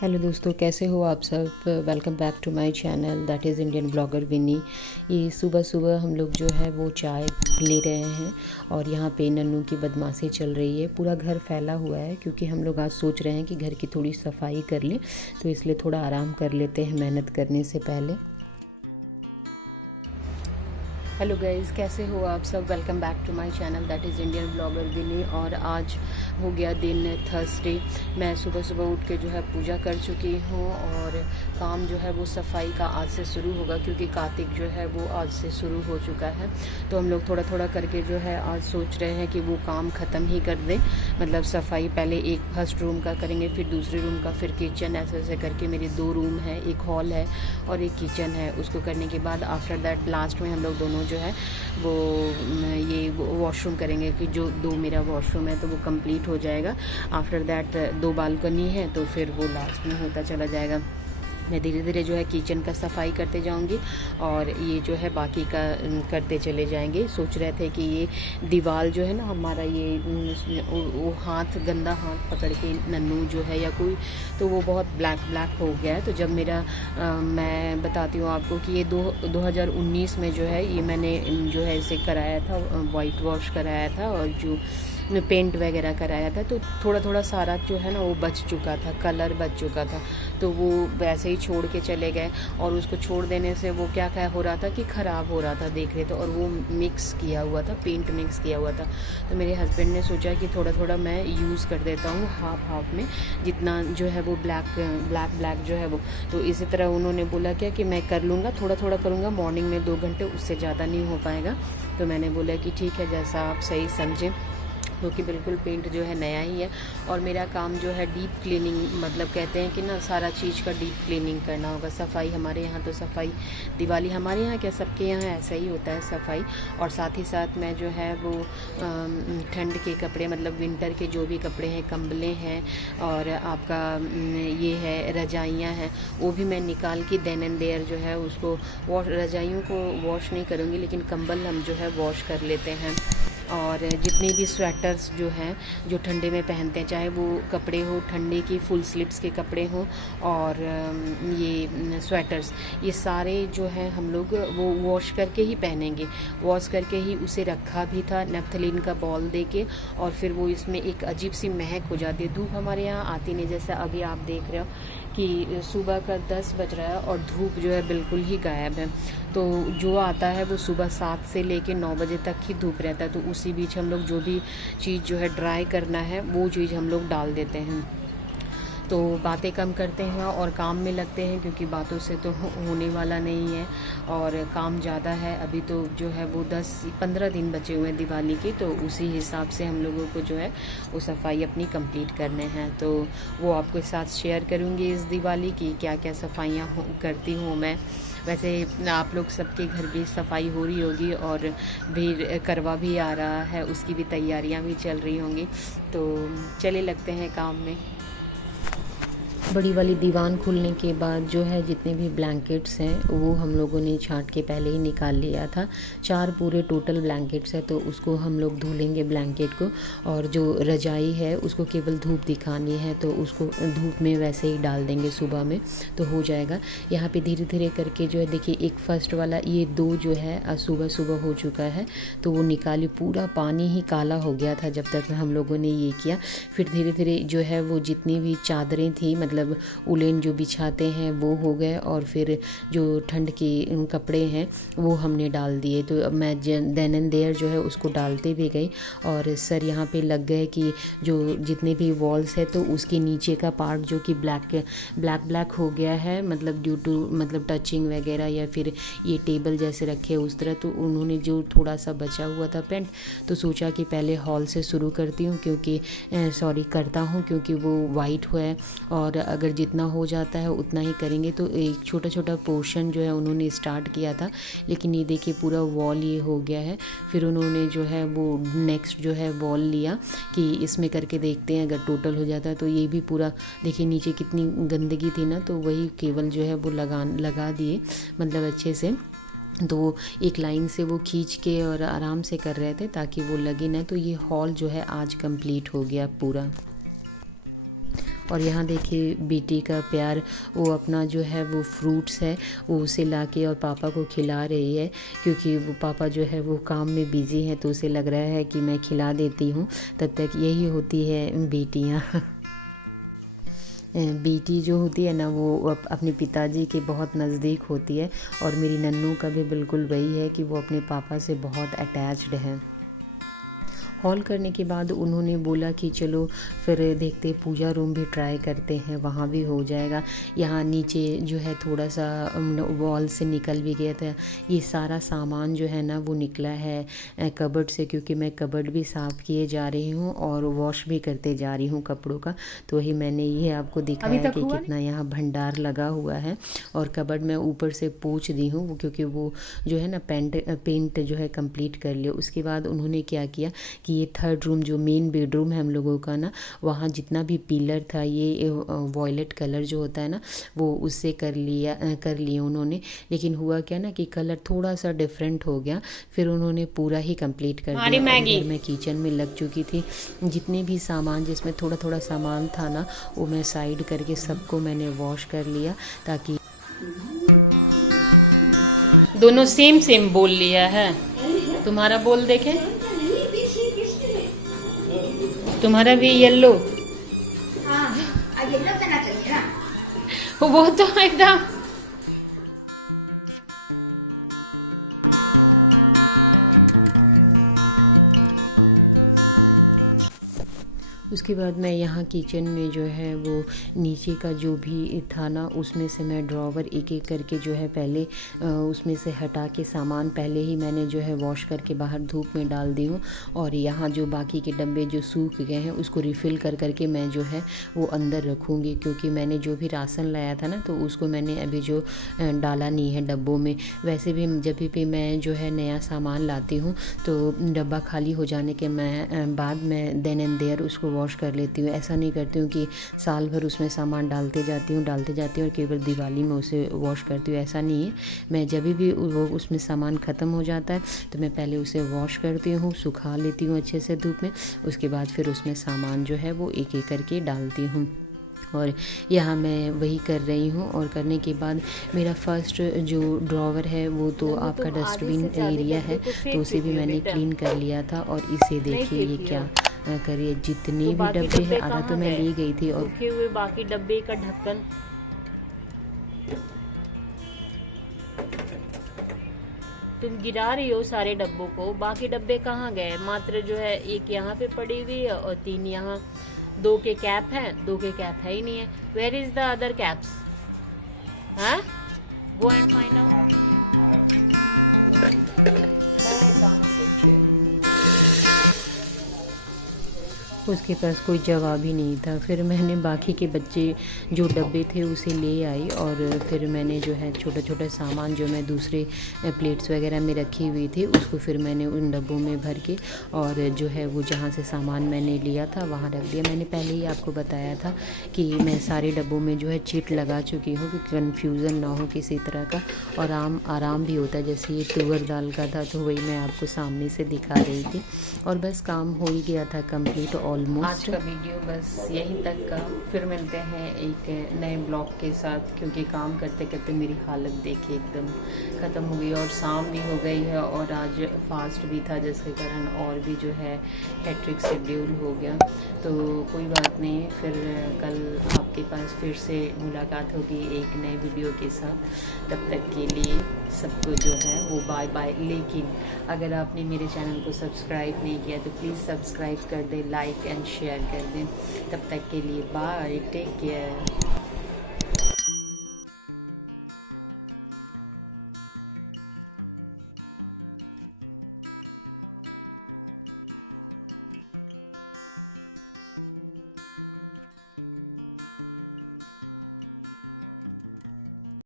Hello दोस्तों, कैसे हो आप सब। Welcome back to my channel that is Indian blogger Vini. ये सुबह सुबह हम लोग जो है वो चाय ले रहे हैं और यहाँ पे नन्नू की बदमाशी चल रही है। पूरा घर फैला हुआ है क्योंकि हम लोग आज सोच रहे हैं कि घर की थोड़ी सफाई कर लें, तो इसलिए थोड़ा आराम कर लेते हैं मेहनत करने से पहले। हेलो गाइज़, कैसे हो आप सब। Welcome back to my channel that is Indian blogger Vini. और आज हो गया दिन थर्सडे। मैं सुबह सुबह उठ के जो है पूजा कर चुकी हूँ और काम जो है वो सफाई का आज से शुरू होगा क्योंकि कार्तिक जो है वो आज से शुरू हो चुका है। तो हम लोग थोड़ा थोड़ा करके जो है आज सोच रहे हैं कि वो काम ख़त्म ही कर दें। मतलब सफाई पहले एक फर्स्ट रूम का करेंगे, फिर दूसरे रूम का, फिर किचन, ऐसे ऐसे करके मेरे 2 रूम है, एक हॉल है और एक किचन है। उसको करने के बाद आफ्टर दैट लास्ट में हम लोग दोनों जो है वो ये वॉशरूम करेंगे कि जो 2 मेरा वॉशरूम है तो वो कंप्लीट हो जाएगा। आफ्टर दैट 2 बालकनी है तो फिर वो लास्ट में होता चला जाएगा। मैं धीरे धीरे जो है किचन का सफाई करते जाऊंगी और ये जो है बाकी का करते चले जाएंगे। सोच रहे थे कि ये दीवार जो है ना हमारा, ये वो हाथ, गंदा हाथ पकड़ के नन्नू जो है या कोई, तो वो बहुत ब्लैक ब्लैक हो गया है। तो जब मेरा मैं बताती हूँ आपको कि ये 2019 में जो है ये मैंने जो है इसे कराया था, वाइट वॉश कराया था और जो पेंट वगैरह कराया था, तो थोड़ा थोड़ा सारा जो है ना वो बच चुका था, कलर बच चुका था। तो वो वैसे ही छोड़ के चले गए और उसको छोड़ देने से वो क्या क्या हो रहा था कि ख़राब हो रहा था, देख रहे थे, और वो मिक्स किया हुआ था, पेंट मिक्स किया हुआ था। तो मेरे हस्बैंड ने सोचा कि थोड़ा थोड़ा मैं यूज़ कर देता हूँ हाफ हाफ में, जितना जो है वो ब्लैक जो है वो। तो इसी तरह उन्होंने बोला क्या कि मैं कर लूँगा, थोड़ा थोड़ा करूँगा, मॉर्निंग में 2 घंटे, उससे ज़्यादा नहीं हो पाएगा। तो मैंने बोला कि ठीक है, जैसा आप सही समझें, क्योंकि बिल्कुल पेंट जो है नया ही है। और मेरा काम जो है डीप क्लीनिंग, मतलब कहते हैं कि ना सारा चीज़ का डीप क्लीनिंग करना होगा। सफाई हमारे यहाँ तो सफाई, दिवाली हमारे यहाँ क्या सबके यहाँ ऐसा ही होता है सफाई। और साथ ही साथ मैं जो है वो ठंड के कपड़े, मतलब विंटर के जो भी कपड़े हैं, कंबलें हैं और आपका ये है रजाइयाँ हैं, वो भी मैं निकाल के देन एंड देयर जो है उसको वॉश, रजाइयों को वॉश नहीं करूँगी लेकिन कंबल हम जो है वॉश कर लेते हैं। और जितने भी स्वेटर्स जो हैं जो ठंडे में पहनते हैं, चाहे वो कपड़े हो ठंडे की, फुल स्लीव्स के कपड़े हों और ये स्वेटर्स, ये सारे जो हैं हम लोग वो वॉश करके ही पहनेंगे। वॉश करके ही उसे रखा भी था नेफ्थलीन का बॉल दे के, और फिर वो इसमें एक अजीब सी महक हो जाती है। धूप हमारे यहाँ आती नहीं, जैसे अभी आप देख रहे हो कि सुबह का 10 बज रहा है और धूप जो है बिल्कुल ही गायब है। तो जो आता है वो सुबह 7 से लेके 9 बजे तक ही धूप रहता है। तो उसी बीच हम लोग जो भी चीज़ जो है ड्राई करना है वो चीज़ हम लोग डाल देते हैं। तो बातें कम करते हैं और काम में लगते हैं, क्योंकि बातों से तो होने वाला नहीं है और काम ज़्यादा है। अभी तो जो है वो 10-15 दिन बचे हुए हैं दिवाली के, तो उसी हिसाब से हम लोगों को जो है वो सफाई अपनी कंप्लीट करने हैं। तो वो आपके साथ शेयर करूँगी इस दिवाली की क्या क्या सफाइयाँ करती हूँ मैं। वैसे आप लोग सबके घर भी सफाई हो रही होगी और भी करवा भी आ रहा है, उसकी भी तैयारियां भी चल रही होंगी। तो चले लगते हैं काम में। बड़ी वाली दीवान खुलने के बाद जो है जितने भी ब्लैंकेट्स हैं वो हम लोगों ने छांट के पहले ही निकाल लिया था। 4 पूरे टोटल ब्लैंकेट्स है, तो उसको हम लोग धो लेंगे ब्लैंकेट को। और जो रजाई है उसको केवल धूप दिखानी है, तो उसको धूप में वैसे ही डाल देंगे सुबह में, तो हो जाएगा। यहाँ पे धीरे धीरे करके जो है देखिए, एक फर्स्ट वाला ये 2 जो है सुबह सुबह हो चुका है, तो वो निकाली, पूरा पानी ही काला हो गया था जब तक हम लोगों ने ये किया। फिर धीरे धीरे जो है वो जितनी भी चादरें थी, मतलब उलेन जो बिछाते हैं वो हो गए, और फिर जो ठंड के कपड़े हैं वो हमने डाल दिए। तो अब मैं देन एंड देयर जो है उसको डालते भी गई। और सर यहाँ पे लग गए कि जो जितने भी वॉल्स है तो उसके नीचे का पार्ट जो कि ब्लैक हो गया है, मतलब ड्यू टू मतलब टचिंग वगैरह या फिर ये टेबल जैसे रखे उस तरह। तो उन्होंने जो थोड़ा सा बचा हुआ था पेंट, तो सोचा कि पहले हॉल से शुरू करती हूँ, क्योंकि करता हूँ क्योंकि वो वाइट है और अगर जितना हो जाता है उतना ही करेंगे। तो एक छोटा छोटा पोर्शन जो है उन्होंने स्टार्ट किया था, लेकिन ये देखिए पूरा वॉल ये हो गया है। फिर उन्होंने जो है वो नेक्स्ट जो है वॉल लिया कि इसमें करके देखते हैं अगर टोटल हो जाता है। तो ये भी पूरा देखिए नीचे कितनी गंदगी थी ना, तो वही केवल जो है वो लगा दिए, मतलब अच्छे से। तो एक लाइन से वो खींच के और आराम से कर रहे थे ताकि वो लगे ना। तो ये हॉल जो है आज कंप्लीट हो गया पूरा। और यहाँ देखिए बेटी का प्यार, वो अपना जो है वो फ्रूट्स है वो उसे लाके और पापा को खिला रही है, क्योंकि वो पापा जो है वो काम में बिज़ी हैं, तो उसे लग रहा है कि मैं खिला देती हूँ। तब तक यही होती है बेटियाँ। बेटी जो होती है ना वो अपने पिताजी के बहुत नज़दीक होती है, और मेरी नन्नू का भी बिल्कुल वही है कि वो अपने पापा से बहुत अटैच्ड है। हॉल करने के बाद उन्होंने बोला कि चलो फिर देखते पूजा रूम भी ट्राई करते हैं, वहाँ भी हो जाएगा। यहाँ नीचे जो है थोड़ा सा वॉल से निकल भी गया था, ये सारा सामान जो है ना वो निकला है कबर्ड से, क्योंकि मैं कबर्ड भी साफ़ किए जा रही हूँ और वॉश भी करते जा रही हूँ कपड़ों का। तो वही मैंने ये आपको दिखाया कि कितना यहाँ भंडार लगा हुआ है। और कबर्ड मैं ऊपर से पोंछ दी हूँ, क्योंकि वो जो है ना पेंट जो है कंप्लीट कर लिया। उसके बाद उन्होंने क्या किया कि ये थर्ड रूम जो मेन बेडरूम है हम लोगों का ना, वहाँ जितना भी पिलर था ये वॉयलेट कलर जो होता है ना वो उससे कर लिया उन्होंने। लेकिन हुआ क्या ना कि कलर थोड़ा सा डिफरेंट हो गया, फिर उन्होंने पूरा ही कंप्लीट कर दिया। और मैं किचन में लग चुकी थी, जितने भी सामान जिसमें थोड़ा थोड़ा सामान था ना वो मैं साइड करके सबको मैंने वॉश कर लिया, ताकि दोनों सेम बोल लिया है। तुम्हारा बोल देखें, तुम्हारा भी येलो। हाँ, येलो करना चाहिए ना। वो तो एकदम उसके बाद मैं यहाँ किचन में जो है वो नीचे का जो भी था ना उसमें से मैं ड्रॉवर एक एक करके जो है पहले उसमें से हटा के सामान पहले ही मैंने जो है वॉश करके बाहर धूप में डाल दी हूँ। और यहाँ जो बाकी के डब्बे जो सूख गए हैं उसको रिफ़िल करके मैं जो है वो अंदर रखूँगी, क्योंकि मैंने जो भी राशन लाया था ना तो उसको मैंने अभी जो डाला नहीं है डब्बों में। वैसे भी जब भी मैं जो है नया सामान लाती हूँ तो डब्बा खाली हो जाने के बाद मैं देन एंड देयर उसको वॉश कर लेती हूँ। ऐसा नहीं करती हूँ कि साल भर उसमें सामान डालते जाती हूँ और केवल दिवाली में उसे वॉश करती हूँ, ऐसा नहीं है। मैं जब भी वो उसमें सामान ख़त्म हो जाता है तो मैं पहले उसे वॉश करती हूँ, सुखा लेती हूँ अच्छे से धूप में। उसके बाद फिर उसमें सामान जो है वो एक एक करके डालती हूँ। और यहाँ मैं वही कर रही हूँ। और करने के बाद मेरा फर्स्ट जो ड्रॉवर है वो तो आपका डस्टबिन एरिया है, तो उसे भी मैंने क्लीन कर लिया था। और इसे देखिए ये क्या करिए, जितने भी डब्बे हैं आधा तो मैं ले गई थी। और रखे हुए बाकी डब्बे का ढक्कन तुम गिरा रही हो सारे डब्बों को, बाकी डब्बे कहाँ गए? मात्र जो है एक यहाँ पे पड़ी हुई है और 3 यहाँ, 2 के कैप हैं, 2 के कैप है ही नहीं है। Where is the other caps? हाँ, गो एंड फाइंड आउट। उसके पास कोई जवाब ही नहीं था। फिर मैंने बाकी के बच्चे जो डब्बे थे उसे ले आई, और फिर मैंने जो है छोटा छोटा सामान जो मैं दूसरे प्लेट्स वगैरह में रखी हुई थी उसको फिर मैंने उन डब्बों में भर के और जो है वो जहाँ से सामान मैंने लिया था वहाँ रख दिया। मैंने पहले ही आपको बताया था कि मैं सारे डब्बों में जो है चिट लगा चुकी हूँ कि कन्फ्यूज़न ना हो किसी तरह का, और आराम भी होता है। जैसे ये तुअर दाल का था तो वही मैं आपको सामने से दिखा रही थी, और बस काम हो ही गया था कंप्लीट ऑलमोस्ट। आज का वीडियो बस यहीं तक का, फिर मिलते हैं एक नए ब्लॉग के साथ, क्योंकि काम करते करते मेरी हालत देखिए एकदम ख़त्म हो गई और शाम भी हो गई है और आज फास्ट भी था, जिसके कारण और भी जो है हैट्रिक शेड्यूल हो गया। तो कोई बात नहीं, फिर कल आपके पास फिर से मुलाकात होगी एक नए वीडियो के साथ। तब तक के लिए सबको जो है वो बाय बाय। लेकिन अगर आपने मेरे चैनल को सब्सक्राइब नहीं किया तो प्लीज़ सब्सक्राइब कर दें, लाइक एंड शेयर कर दें। तब तक के लिए बाय, टेक केयर।